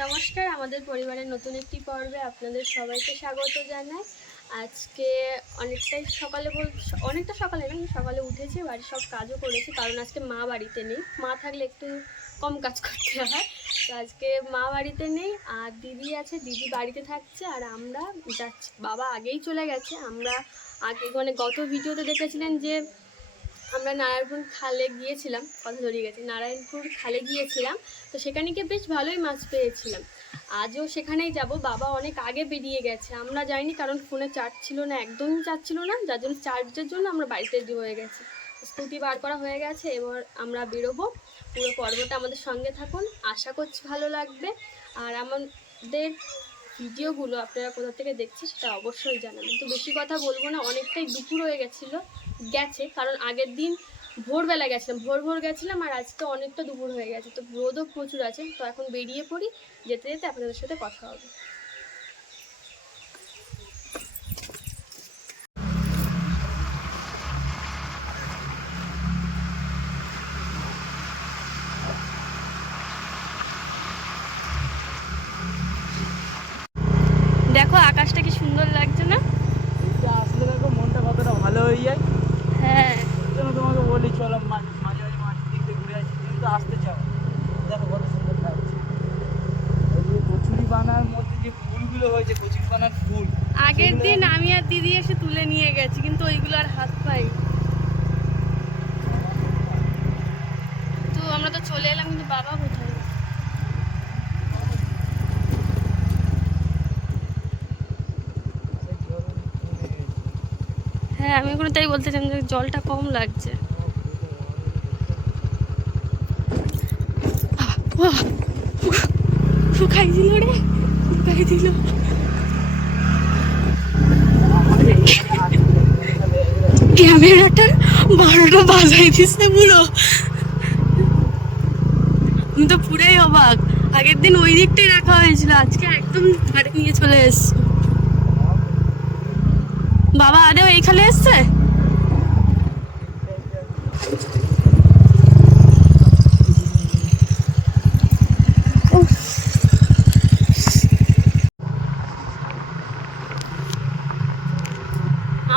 নমস্কার, আমাদের পরিবারের নতুন একটি পর্বে আপনাদের সবাইকে স্বাগত জানাই। আজকে অনেকটাই সকালে বল, অনেকটা সকালে না, সকালে উঠেছি, বাড়ির সব কাজও করেছি, কারণ আজকে মা বাড়িতে নেই। মা থাকলে একটু কম কাজ করতে হয়। তো আজকে মা বাড়িতে নেই, আর দিদি আছে, দিদি বাড়িতে থাকছে, আর আমরা যাচ্ছি, বাবা আগেই চলে গেছে। আমরা আগে মানে গত ভিডিওতে দেখেছিলেন যে আমরা নারায়ণপুর খালে গিয়েছিলাম, কথা জড়িয়ে গেছে, নারায়ণপুর খালে গিয়েছিলাম, তো সেখানে গিয়ে বেশ ভালোই মাছ পেয়েছিলাম। আজও সেখানেই যাব, বাবা অনেক আগে বেরিয়ে গেছে, আমরা যাইনি কারণ ফোনে চার্জ ছিল না, একদমই চার্জ ছিল না, যার জন্য চার্জের জন্য আমরা বাড়িতে হয়ে গেছি। স্কুটি বার করা হয়ে গেছে, এবার আমরা বেরোবো, পুরো পর্বটা আমাদের সঙ্গে থাকুন, আশা করছি ভালো লাগবে, আর আমাদের ভিডিওগুলো আপনারা কোথা থেকে দেখছি সেটা অবশ্যই জানাবেন। তো বেশি কথা বলব না, অনেকটাই দুপুর হয়ে গেছিল, গেছে, কারণ আগের দিন ভোরবেলা গেছিলাম, ভোর ভোর গেছিলাম আর আজকে অনেকটা দুপুর হয়ে গেছে, তো রোদও প্রচুর আছে, তো এখন বেরিয়ে পড়ি, যেতে যেতে আপনাদের সাথে কথা হবে। দেখো আকাশটা কি সুন্দর লাগছে না? আসলে দেখো মনটা কতটা ভালো হয়ে যায়। হ্যাঁ। তোমাকে বলি চলো মাঝে মাঝে মাঠের দিক দিয়ে ঘুরে আসি তুমি তো আসতে চাও। দেখো কত সুন্দর লাগছে। কচুরি বানার মধ্যে যে ফুলগুলো হয়েছে কচুরি বানার ফুল আগের দিন আমি আর দিদি এসে তুলে নিয়ে গেছি কিন্তু ওইগুলো আর হাত পাই। তো আমরা তো চলে এলাম কিন্তু বাবা কোথায় সেই ঝরনা ফুলে। হ্যাঁ আমি এখন তাই বলতে চাই যে জলটা কম লাগছে। শুকাই দিল রে শুকাই দিল ক্যামেরাটা বারোটা বাজাই দিস পুরো। আমি তো পুরাই অবাক। আগের দিন ওই দিকটাই রাখা হয়েছিল, আজকে একদম ধারে নিয়ে চলে এসছে। বাবা আদেও এইখানে এসছে?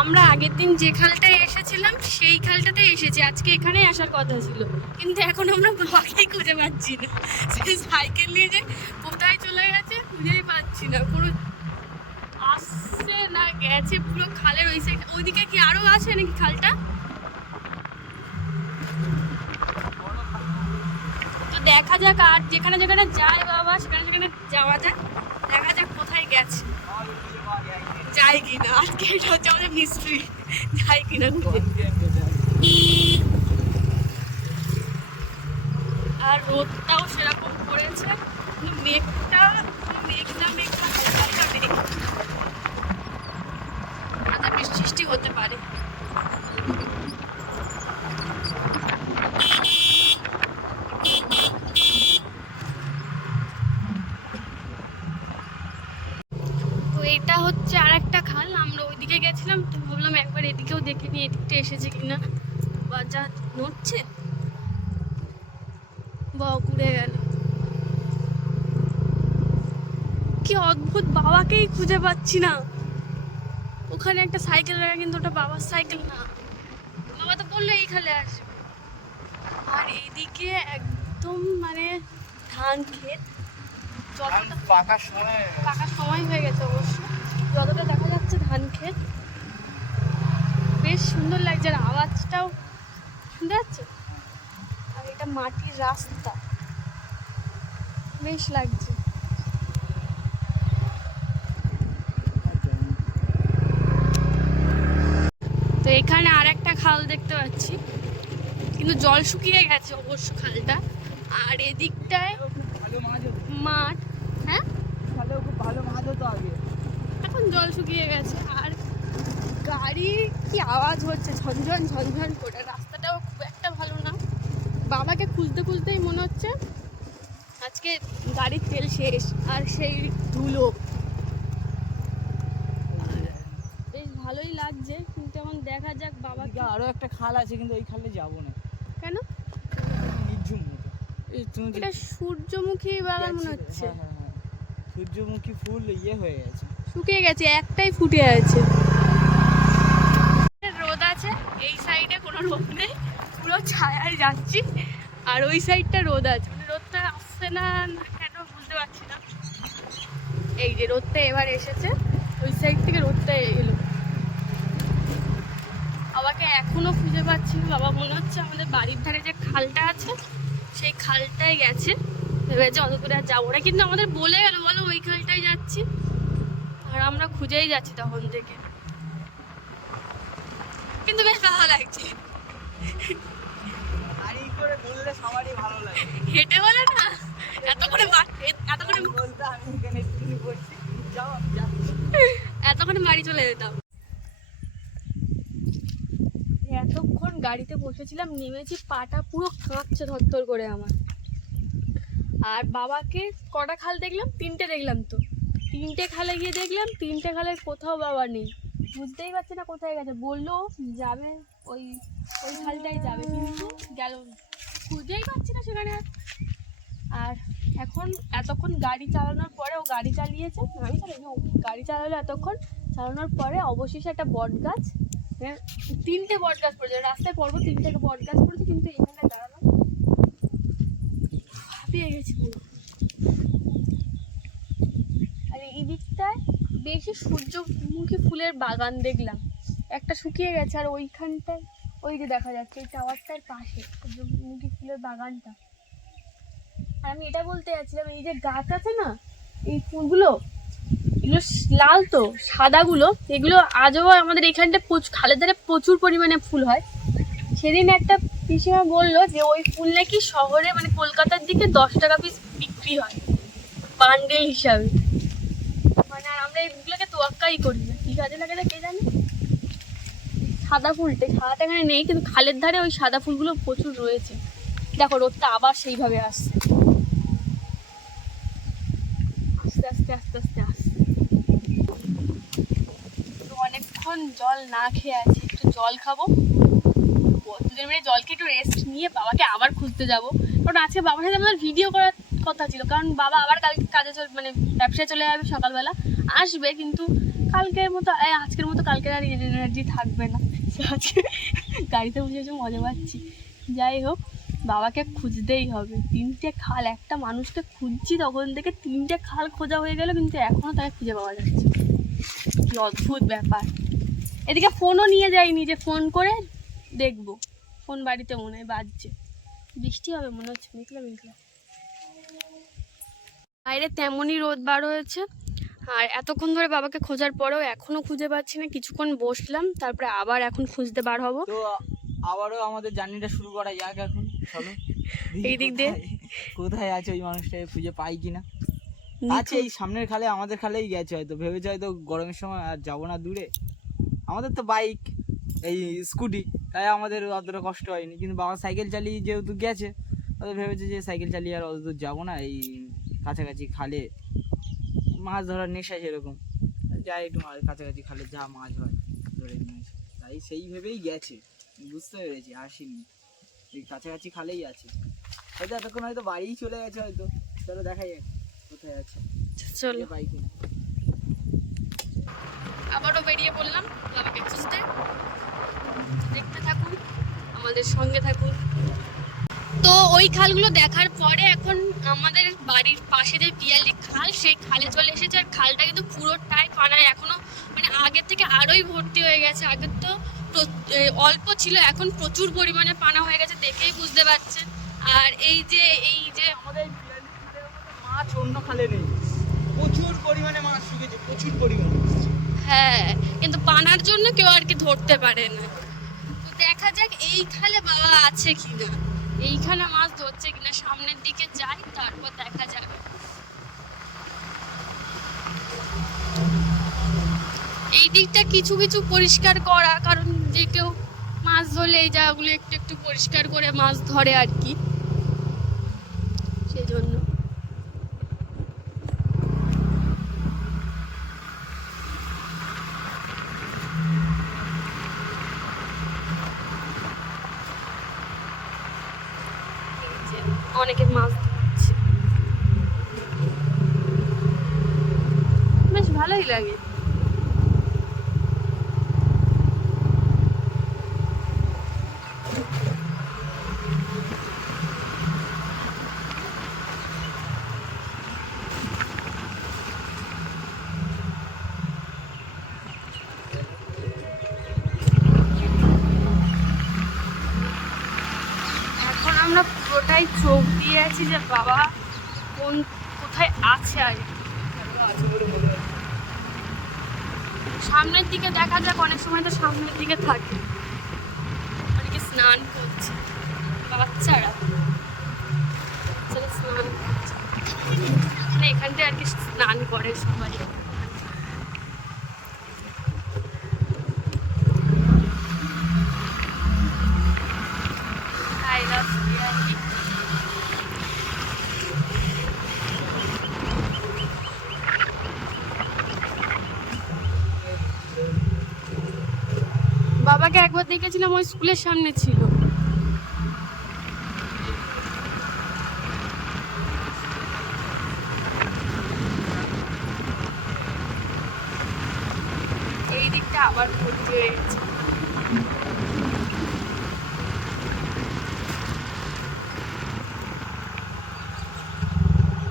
আমরা আগের দিন যে খালটায় এসেছিলাম, সেই খালটাতে এসেছি। আজকে এখানে আসার কথা ছিল। কিন্তু এখন আমরা বাবাকেই খুঁজে পাচ্ছি না। সাইকেল নিয়ে যে কোথায় চলে গেছে খুঁজেই পাচ্ছি না। পুরো আসছে না গেছে পুরো খালের ওই সাইড ওইদিকে কি আরও আছে নাকি খালটা? তো দেখা যাক আর যেখানে যেখানে যায় বাবা, সেখানে সেখানে যাওয়া যাক দেখা যাক কোথায় গেছে। যাই কিনা আজকে এটা হচ্ছে আমাদের মিস্ট্রি যাই কিনা আর রোদটাও সেরকম পড়েছে। মেঘটা হালকা হালকা মেঘ আজ বৃষ্টি হতে পারে। তো এটা হচ্ছে আর একটা খাল, আমরা ওইদিকে গেছিলাম, তো ভাবলাম একবার এদিকেও দেখে নিই, এদিকটা এসেছে কিনা। বাজার নড়ছে? বা ঘুরে গেল। কি অদ্ভুত, বাবাকেই খুঁজে পাচ্ছি না। ওখানে একটা সাইকেল রাখা কিন্তু ওটা বাবার সাইকেল না। বাবা তো বলল এইখানে আসবে। আর এইদিকে একদম মানে ধান ক্ষেত। যতটা পাকার সময় সময় হয়ে গেছে অবশ্য। যতটা দেখা যাচ্ছে ধান ক্ষেত। বেশ সুন্দর লাগছে আর আওয়াজটাও শুনতে আর এটা মাটির রাস্তা। বেশ লাগছে। তো এখানে আর একটা খাল দেখতে পাচ্ছি। কিন্তু জল শুকিয়ে গেছে অবশ্য খালটা। আর এদিকটায় মাঠ হ্যাঁ? এখন জল শুকিয়ে গেছে। আর গাড়ি কি আওয়াজ হচ্ছে? ঝনঝন ঝনঝন করে। রাস্তাটাও খুব একটা ভালো না। বাবাকে খুঁজতে খুঁজতেই মনে হচ্ছে আজকে গাড়ির তেল শেষ আর সেই ধুলো। আর বেশ ভালোই লাগছে। এখন দেখা যাক এদিকে আরও একটা খাল আছে কিন্তু ওই খালে যাব না। কেন? নির্ঝুম মতো। এটা সূর্যমুখী বাবার মনে হচ্ছে। হ্যাঁ, হ্যাঁ, হ্যাঁ। সূর্যমুখী ফুল ইয়ে হয়ে গেছে। শুকিয়ে গেছে একটাই ফুটে আছে। রোদ আছে এই সাইডে কোনো রোদ নেই পুরো ছায়ায় যাচ্ছি। আর ওই সাইডটা রোদ আছে। মানে রোদটা আসছে না না কেন বুঝতে পারছি না। এই যে রোদটা এবার এসেছে ওই সাইড থেকে রোদটা এলো। বাবাকে এখনও খুঁজে পাচ্ছি না। বাবা মনে হচ্ছে আমাদের বাড়ির ধারে যে খালটা আছে সেই খালটায় গেছে। ভেবেছে অত দূরে আর যাব না। কিন্তু আমাদের বলে গেল বলো ওই খালটায় যাচ্ছি। আর আমরা খুঁজেই যাচ্ছি তখন থেকে। কিন্তু বেশ ভালো লাগছে। হেঁটে বলে না। এত করে এত করে এতক্ষণে বাড়ি চলে যেতাম এতক্ষণ গাড়িতে বসেছিলাম, নেমেছি, পাটা পুরো কাঁপছে ধরধর করে আমার। আর বাবাকে কটা খাল দেখলাম? তিনটে দেখলাম তো। তিনটে খালে গিয়ে দেখলাম, তিনটে খালের কোথাও বাবা নেই। বুঝতেই পারছি না কোথায় গেছে। বলল, যাবে ওই ওই খালটাই যাবে। কিন্তু গেল, খুঁজেই পাচ্ছি না সেখানে আর। এখন এতক্ষণ গাড়ি চালানোর পরে ও গাড়ি চালিয়েছে। আমি গাড়ি চালালো এতক্ষণ, চালানোর পরে অবশেষে একটা বট গাছ তিনটে বট গাছ পড়েছে রাস্তায় পড়ব তিনটে বট গাছ পড়েছে কিন্তু এখানে দাঁড়ানো হাঁপিয়ে গেছি পুরো। আর এই দিকটায় বেশি সূর্যমুখী ফুলের বাগান দেখলাম। একটা শুকিয়ে গেছে, আর ওইখানটায়, ওই যে দেখা যাচ্ছে, এই টাওয়ারটার পাশে, সূর্যমুখী ফুলের বাগানটা। আর আমি এটা বলতে যাচ্ছিলাম, এই যে গাছ আছে না, এই ফুলগুলো এগুলো লাল তো, সাদাগুলো। এগুলো আজও আমাদের এখানটা প্রচুর খালের ধারে প্রচুর পরিমাণে ফুল হয়। সেদিন একটা পিসিমা বলল যে, ওই ফুল নাকি শহরে মানে কলকাতার দিকে দশ টাকা পিস বিক্রি হয়, বান্ডেল হিসাবে। মানে আর আমরা এইগুলোকে তোয়াক্কাই করি না। কি কাজে লাগে না কে জানে? সাদা ফুলটা, সাদাটা এখানে নেই, কিন্তু খালের ধারে ওই সাদা ফুলগুলো প্রচুর রয়েছে। দেখো, রোদটা আবার সেইভাবে আসছে। আস্তে আস্তে আস্তে আস্তে আসছে তো অনেকক্ষণ জল না খেয়ে আছি। একটু জল খাব। দুদিন মিনিট জলকে একটু রেস্ট নিয়ে বাবাকে আবার খুঁজতে যাব। কারণ আজকে বাবার সাথে আমাদের ভিডিও করার কথা ছিল। কারণ বাবা আবার কালকে কাজে চল মানে ব্যবসায় চলে যাবে সকালবেলা। আসবে কিন্তু কালকের মতো আজকের মতো কালকের আর এনার্জি থাকবে না। আজকে গাড়িতে বসে বসে মজা পাচ্ছি। যাই হোক, বাবাকে খুঁজতেই হবে। তিনটে খাল, একটা মানুষকে খুঁজছি তখন থেকে তিনটে খাল খোঁজা হয়ে গেল, কিন্তু এখনও তাকে খুঁজে পাওয়া যাচ্ছে কি অদ্ভুত ব্যাপার। এদিকে ফোনও নিয়ে যাইনি যে ফোন করে দেখব। ফোন বাড়িতে মনে হয় বাজছে। বৃষ্টি হবে মনে হচ্ছে মেঘলা মেঘলা। বাইরে তেমনই রোদ বার হয়েছে। আর এতক্ষণ ধরে বাবাকে খোঁজার পরেও এখনও খুঁজে পাচ্ছি না। কিছুক্ষণ বসলাম তারপরে আবার এখন খুঁজতে বার হব। তো আবারও আমাদের জার্নিটা শুরু করা যাক এখন চলো। এই দিক দিয়ে? কোথায়- কোথায় আছে ওই মানুষটাকে খুঁজে পাই কিনা? আছে এই সামনের খালে আমাদের খালেই গেছে হয়তো। ভেবেছে হয়তো গরমের সময় আর যাব না দূরে? আমাদের তো বাইক এই স্কুটি তাই আমাদের অতটা কষ্ট হয়নি। কিন্তু বাবা সাইকেল চালিয়ে যেহেতু গেছে তাদের ভেবেছে যে সাইকেল চালিয়ে আর অত দূর যাব না এই কাছাকাছি খালে। মাছ ধরার নেশা সেরকম। যাই একটু মাছ কাছাকাছি খালে যা মাছ হয় ধরে নিয়ে। তাই সেই ভেবেই গেছে বুঝতে পেরেছি আসিনি। এই কাছাকাছি খালেই আছে। হয়তো এতক্ষণ হয়তো বাড়িই চলে গেছে হয়তো। চলো দেখা যাক কোথায় আছে। চলো। বাইক আবারও বেরিয়ে পড়লাম বাবাকে খুঁজতে। দেখতে থাকুন, আমাদের সঙ্গে থাকুন। তো ওই খালগুলো দেখার পরে এখন আমাদের বাড়ির পাশে যে পিয়ালি খাল, সেই খালে চলে এসেছে আর খালটা কিন্তু পুরোটাই পানায়, এখনও মানে আগের থেকে আরোই ভর্তি হয়ে গেছে। আগের তো অল্প ছিল, এখন প্রচুর পরিমাণে পানা হয়ে গেছে দেখেই বুঝতে পারছেন। আর এই যে এই যে আমাদের মতো মাছ অন্য খালে নেই। প্রচুর পরিমাণে মাছ শুকেছে, প্রচুর পরিমাণে হ্যাঁ কিন্তু পানার জন্য কেউ আর কি ধরতে পারে না। তো দেখা যাক এই খালে বাবা আছে কিনা। এইখানে মাছ ধরছে কিনা, সামনের দিকে যাই, তারপর দেখা যাবে। এই দিকটা কিছু কিছু পরিষ্কার করা, কারণ যে কেউ মাছ ধরলে এই জায়গাগুলো একটু একটু পরিষ্কার করে মাছ ধরে আর কি সেই জন্য এই যে অনেকে মাছ ধরছে ভালোই লাগে আমরা পুরোটাই চোখ দিয়ে আছি যে বাবা কোন কোথায় আছে আর। সামনের দিকে দেখা যাক, অনেক সময় তো সামনের দিকে থাকে। অনেকে স্নান করছে। বাচ্চারা। স্নান মানে এখানটায় আর কি স্নান করে সবাই। I love biryani. বাবাকে একবার দেখেছিলাম ওই স্কুলের সামনে ছিল এই দিকটা আবার ভর্তি হয়ে গেছে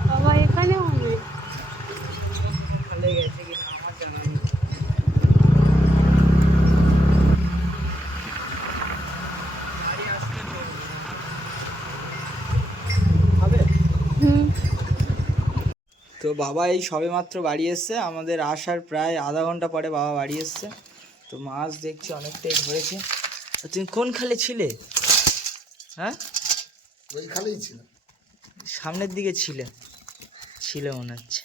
বাবা এখানেও নেই খালে গেছে কিনা আমার জানা নেই গাড়ি আসতে তো। হবে হুম তো বাবা এই সবে মাত্র বাড়ি এসছে। আমাদের আসার প্রায় আধা ঘণ্টা পরে বাবা বাড়ি এসছে। তো মাছ দেখছি অনেকটাই ধরেছে। তুমি কোন খালে ছিলে? হ্যাঁ? ওই খালেই ছিল সামনের দিকে ছিলে। ছিল মনে হচ্ছে।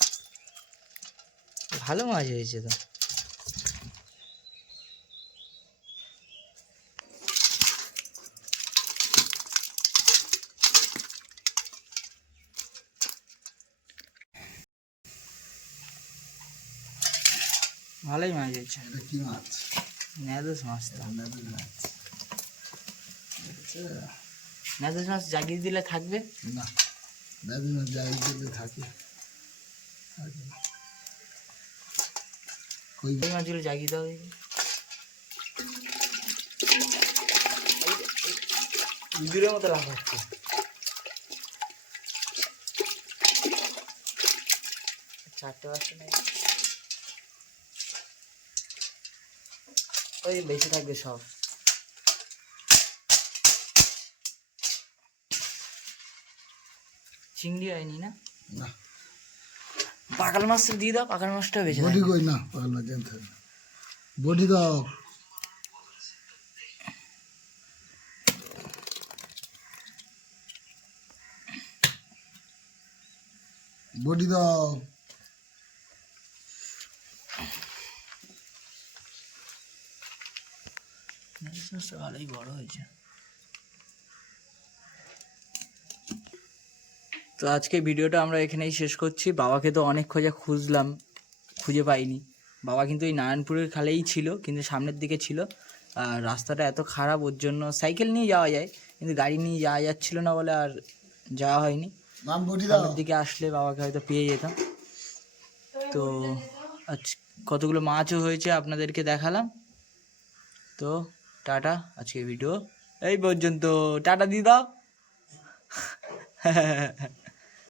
ভালো মাছ হয়েছে তো। ভালোই মাছ হয়েছে এটা কি মাছ? ন্যাদোস মাছ তো। নদীর মাছ। আচ্ছা, ন্যাদোস মাছ জাগিয়ে দিলে থাকবে? না। নদীর মাছ যাই দিতে থাকে। না। কই? মাছগুলো জাগিয়ে দাও ইঁদুরের মতো লাফাচ্ছে চারটে পাঁচটা নেই ওই বেঁচে থাকবে সব। চিংড়ি হয়নি না? না। পাকাল মাছটা দিয়ে দাও পাকাল মাছটা বেঁচে বডি কই? না পাগল মাছ জানতে বডি দাও। বডি দাও। ন্যাদোস মাছটা ভালোই বড় হয়েছে। তো আজকে ভিডিওটা আমরা এখানেই শেষ করছি। বাবাকে তো অনেক খোঁজা খুঁজলাম খুঁজে পাইনি। বাবা কিন্তু এই নারায়ণপুরের খালেই ছিল কিন্তু সামনের দিকে ছিল। আর রাস্তাটা এত খারাপ ওর জন্য সাইকেল নিয়ে যাওয়া যায় কিন্তু গাড়ি নিয়ে যাওয়া যাচ্ছিল না বলে আর যাওয়া হয়নি। নাম বডি দাও। সামনের দিকে আসলে বাবাকে হয়তো পেয়ে যেতাম। তো আজ কতগুলো মাছও হয়েছে আপনাদেরকে দেখালাম। তো টাটা আজকে ভিডিও এই পর্যন্ত। টাটা দিয়ে দাও